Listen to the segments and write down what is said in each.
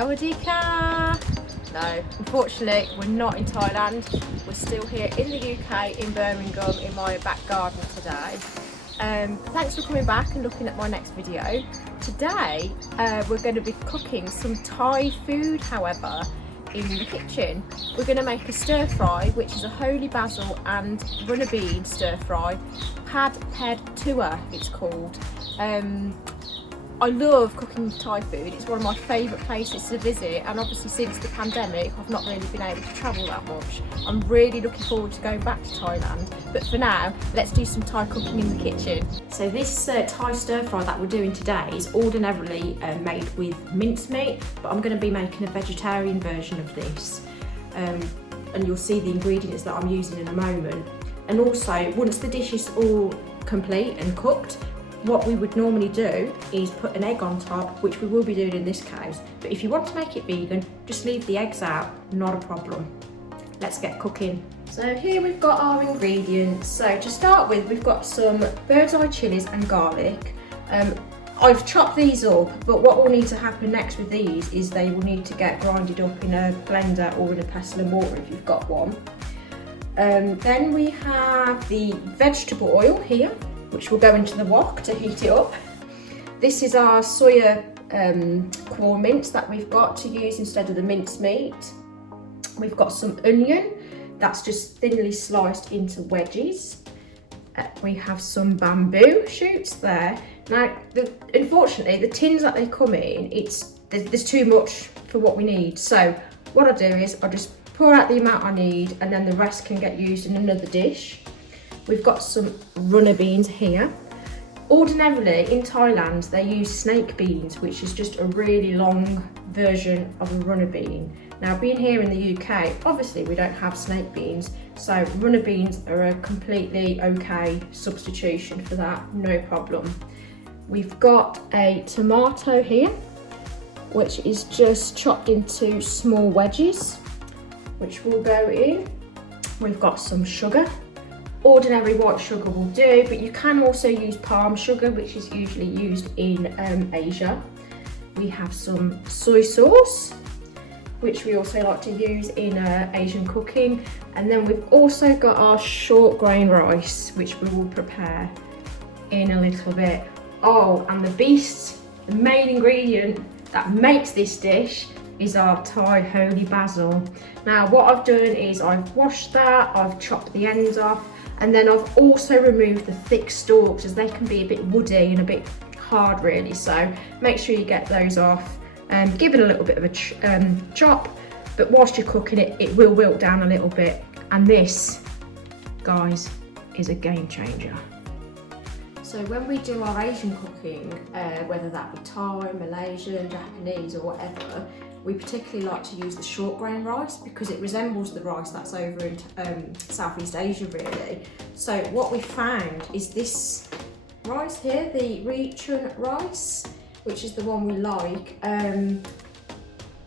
Sawadika! No, unfortunately we're not in Thailand. We're still here in the UK, in Birmingham, in my back garden today. Thanks for coming back and looking at my next video. Today we're going to be cooking some Thai food, however, in the kitchen. We're going to make a stir fry, which is a holy basil and runner bean stir fry. Ped Tua it's called. I love cooking Thai food. It's one of my favourite places to visit, and obviously since the pandemic I've not really been able to travel that much. I'm really looking forward to going back to Thailand, but for now let's do some Thai cooking in the kitchen. So this Thai stir fry that we're doing today is ordinarily made with mincemeat, but I'm going to be making a vegetarian version of this, and you'll see the ingredients that I'm using in a moment. And also, once the dish is all complete and cooked, what we would normally do is put an egg on top, which we will be doing in this case. But if you want to make it vegan, just leave the eggs out, not a problem. Let's get cooking. So here we've got our ingredients. So to start with, we've got some bird's eye chillis and garlic. I've chopped these up, but what will need to happen next with these is they will need to get grinded up in a blender or in a pestle and mortar if you've got one. Then we have the vegetable oil here, which will go into the wok to heat it up. This is our soya corn mince that we've got to use instead of the minced meat. We've got some onion that's just thinly sliced into wedges. We have some bamboo shoots there. Now, unfortunately, the tins that they come in, there's too much for what we need. So what I do is I just pour out the amount I need, and then the rest can get used in another dish. We've got some runner beans here. Ordinarily in Thailand they use snake beans, which is just a really long version of a runner bean. Now, being here in the UK, obviously we don't have snake beans, so runner beans are a completely okay substitution for that, no problem. We've got a tomato here, which is just chopped into small wedges, which will go in. We've got some sugar. Ordinary white sugar will do, but you can also use palm sugar, which is usually used in Asia. We have some soy sauce, which we also like to use in Asian cooking. And then we've also got our short grain rice, which we will prepare in a little bit. Oh, and the main ingredient that makes this dish is our Thai holy basil. Now, what I've done is I've washed that, I've chopped the ends off, and then I've also removed the thick stalks, as they can be a bit woody and a bit hard really. So make sure you get those off and give it a little bit of a chop. But whilst you're cooking it, it will wilt down a little bit. And this, guys, is a game changer. So when we do our Asian cooking, whether that be Thai, Malaysian, Japanese or whatever, we particularly like to use the short grain rice because it resembles the rice that's over in Southeast Asia really. So what we found is this rice here, the Rechun rice, which is the one we like.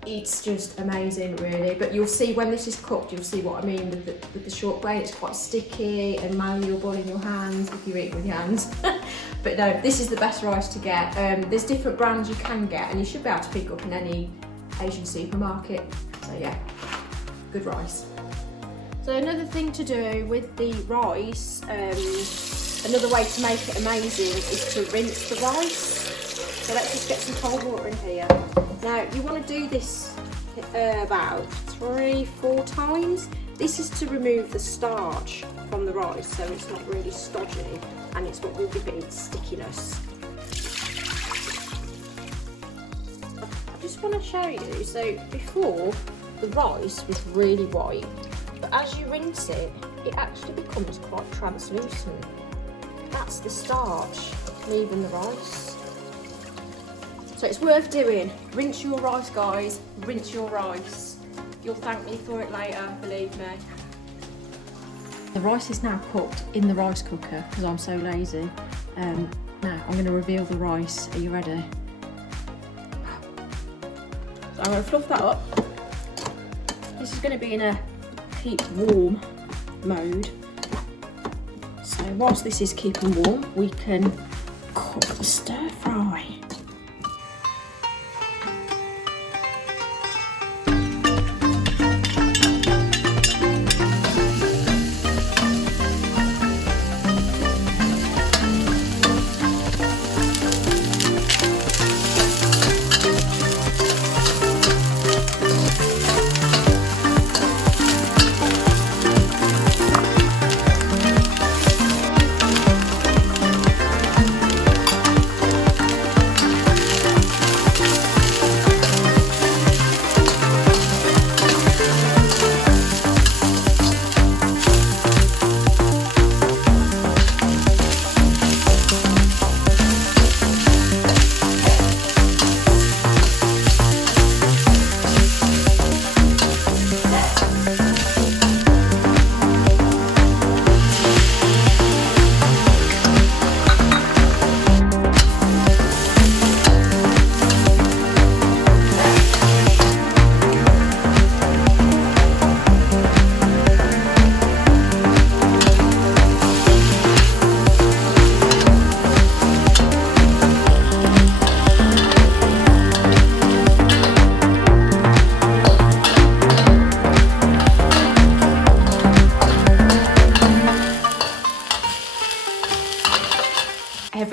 It's just amazing really, but you'll see when this is cooked, you'll see what I mean with the short grain. It's quite sticky and malleable in your hands if you eat it with your hands. But no, this is the best rice to get. There's different brands you can get, and you should be able to pick up in any Asian supermarket. So yeah, good rice. So another thing to do with the rice, another way to make it amazing is to rinse the rice. So let's just get some cold water in here. Now, you want to do this about 3-4 times. This is to remove the starch from the rice, so it's not really stodgy, and it's what will give it its stickiness. I just want to show you, so before the rice was really white, but as you rinse it, it actually becomes quite translucent. That's the starch leaving the rice. So it's worth doing. Rinse your rice, guys, rinse your rice. You'll thank me for it later, believe me. The rice is now cooked in the rice cooker because I'm so lazy. Now I'm going to reveal the rice. Are you ready? So I'm going to fluff that up. This is going to be in a keep warm mode. So whilst this is keeping warm, we can cook the stir fry.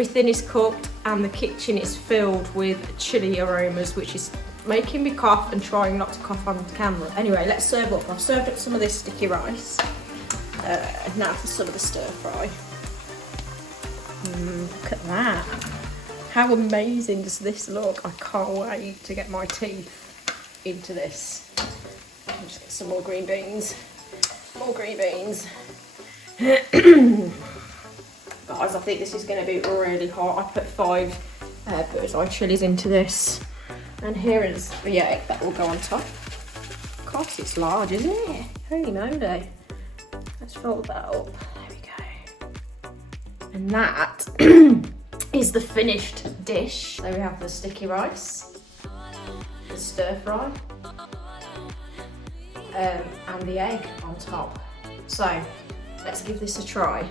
everything is cooked and the kitchen is filled with chilli aromas, which is making me cough and trying not to cough on the camera. Anyway, let's serve up. I've served up some of this sticky rice. Now for some of the stir fry. Look at that. How amazing does this look? I can't wait to get my teeth into this. I'll just get some more green beans. More green beans. Guys, I think this is going to be really hot. I put 5 Bird's Eye Chillis into this. And here is the egg that will go on top. Of course it's large, isn't it? Holy moly. Let's fold that up. There we go. And that is the finished dish. So we have the sticky rice, the stir fry, and the egg on top. So let's give this a try.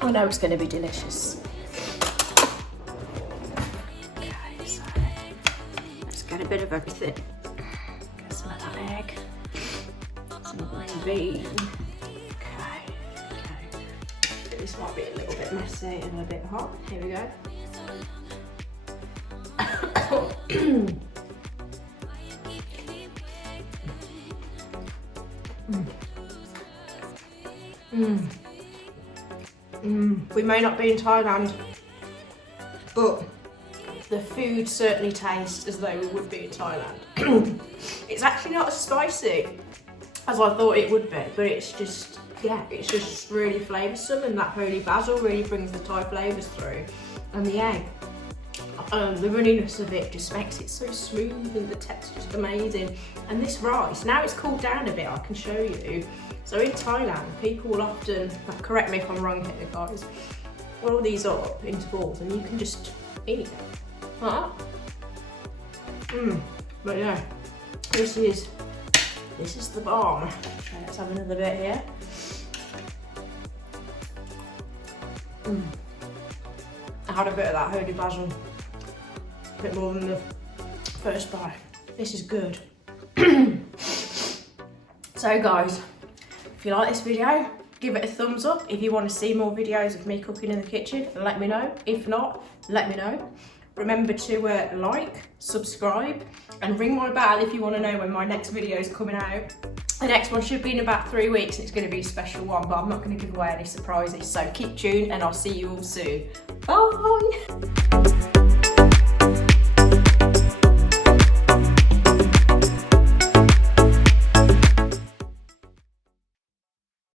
I know it's going to be delicious. Okay, so let's get a bit of everything. Get some of that egg, some green bean. Okay. This might be a little bit messy and a bit hot. Here we go. We may not be in Thailand, but the food certainly tastes as though we would be in Thailand. It's actually not as spicy as I thought it would be, but it's just, yeah, it's just really flavoursome, and that holy basil really brings the Thai flavours through. And the egg, the runniness of it just makes it so smooth, and the texture's amazing. And this rice, now it's cooled down a bit, I can show you. So in Thailand, people will often, correct me if I'm wrong here guys, roll these up into balls and you can just eat them. Like that. But yeah, this is the bomb. Okay, let's have another bit here. I had a bit of that holy basil, a bit more than the first bite. This is good. So guys, if you like this video, give it a thumbs up. If you want to see more videos of me cooking in the kitchen, let me know. If not, let me know. Remember to like, subscribe, and ring my bell if you want to know when my next video is coming out. The next one should be in about 3 weeks, and it's going to be a special one, but I'm not going to give away any surprises. So keep tuned, and I'll see you all soon. Bye!